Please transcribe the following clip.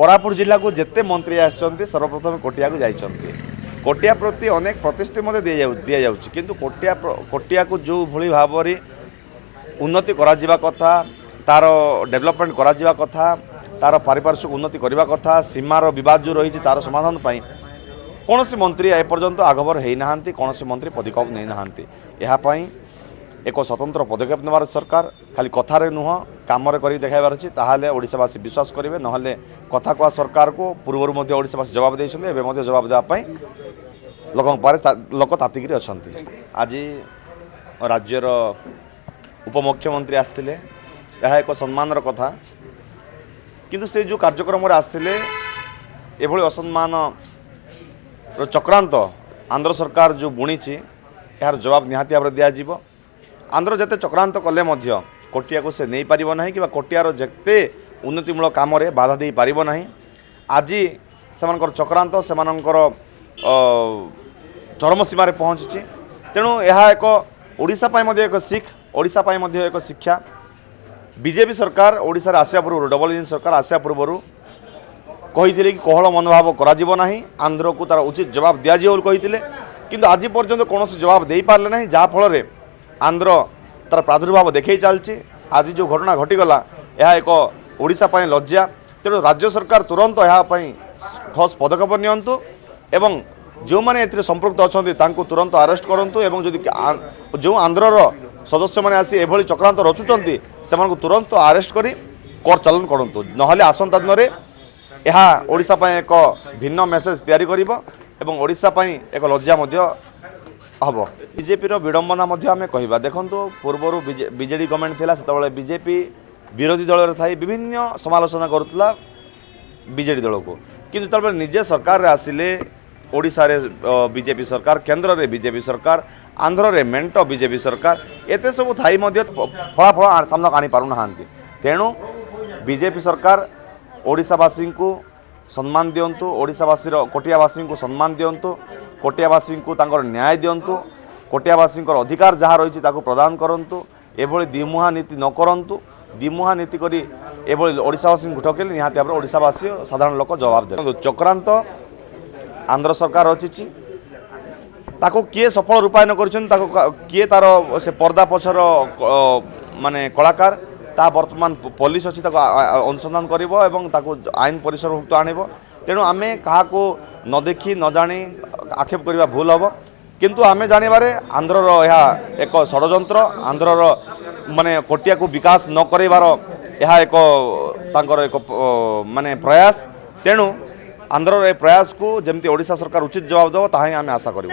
कोरापुट जिला को जिते मंत्री आसछन्ती सर्वप्रथम कोटिया को जाइछन्ती। कोटिया प्रति अनेक प्रतिष्ठा दि जाउछि किंतु कोटिया को जो भली भाबरी उन्नति करा जिबा कथा तार डेवलपमेंट करा जिबा कथा तार पारिपार्श्विक उन्नति करबा कथा सीमार विवाद जो रही तार समाधान पाई कौन सी मंत्री एपर्यंत आगभर होना कौन सी मंत्री पदक्षेप नहीं नहांती। यह पाई एक स्वतंत्र पदक्षेप नेबार सरकार खाली कथारे नुह काम कर देखाइबार अच्छी ताहले ओडिशावासी विश्वास करेंगे नहले कथा कह सरकार को पूर्वर ओडिशावासी जवाब देते जवाब देवाई लोक तातिकी अच्छा। आज राज्यर उपमुख्यमंत्री आसते यह एक सम्मान कथा किंतु से जो कार्यक्रम आसते एभली असम्मान चक्रांत आंध्र सरकार जो बुणी यार जवाब निहाती भाव दिज्व। आंध्र जिते चक्रांत कले कोटिया को से नहीं पारिब नहीं कि कोटियार जिते उन्नतिमूलक काम बाधा दे पारिब नहीं। आज से चक्रांत से चरम सीमार पहुँची तेणु यह एक ओडिशा पाई एक शिख ओडिशा पाई एक शिक्षा। बीजेपी सरकार ओडिशा आसिया पूर्व डबल इंजिन सरकार आसिया पूर्व कही कि कोहल मनोभाव करा आंध्र को तार उचित जवाब दिज्व कही किंतु आज पर्यंत कौन जवाब दे पारे ना जहाँफल आंध्र तार प्रादुर्भाव देखई चलती। आज जो घटना घटीगला यह एक ओडिशा पाई लज्जा तेणु राज्य सरकार तुरंत यहाँ ठोस पदक्षेप नियंतु एवं जो मैंने ए संपृक्त अच्छा तुरंत अरेस्ट करूँ एवं जदि जो आंध्रर सदस्य मैंने आसी एभली चक्रांत रचुंट से तुरंत अरेस्ट कर कोर्ट चालन करूँ नहले आसंता दिन में यह ओडिशा पाई एक भिन्न मेसेज तैयारी करिबो एवं ओडिशा पाई एक लज्जा हम। बीजेपी विडंबना आम कह देखो पूर्वर बीजेडी गवर्नमेंट थिला सेतबेले बीजेपी विरोधी दल थी विभिन्न समालोचना करुला बीजेडी दल को किंतु तबे निजे सरकार आसिले ओडिशा रे बीजेपी सरकार केंद्र रे बीजेपी सरकार आंध्र रे मेंट बीजेपी सरकार एते सब थाई फलाफल सामना आनी पारुना तेणु बीजेपी सरकार ओडिशावासी को सम्मान दिंतु ओडिशावासी कोटियावासी को सम्मान दिंतु कोटियावासी को तांकर न्याय दिंतु कोटियावासी अधिकार जहाँ रही प्रदान करंतु एभली दिमुहा नीति न करंतु दिमुहा नीति करी एभली ओडिशावासी को ठकेले निहाती भाव ओडिशावासी साधारण लोक जवाब दे। चक्रांत आंध्र सरकार रचिछि ताको किए सफल रूपायन किए तार से पर्दा पछर माने कलाकार ता वर्तमान पुलिस अच्छी अनुसंधान कर आईन परिसरभुक्त आणव। तेणु आम क्या न देखी न जानी आक्षेप करवा भूल हम किंतु आम जानवे आंध्रर यह एक षड्यंत्र आंध्रर माने कोटिया को विकास न करवार यह एक माने प्रयास। तेणु आंध्रर ए प्रयास को जमती ओडिशा सरकार उचित जवाब देव ताही आम आशा करूँ।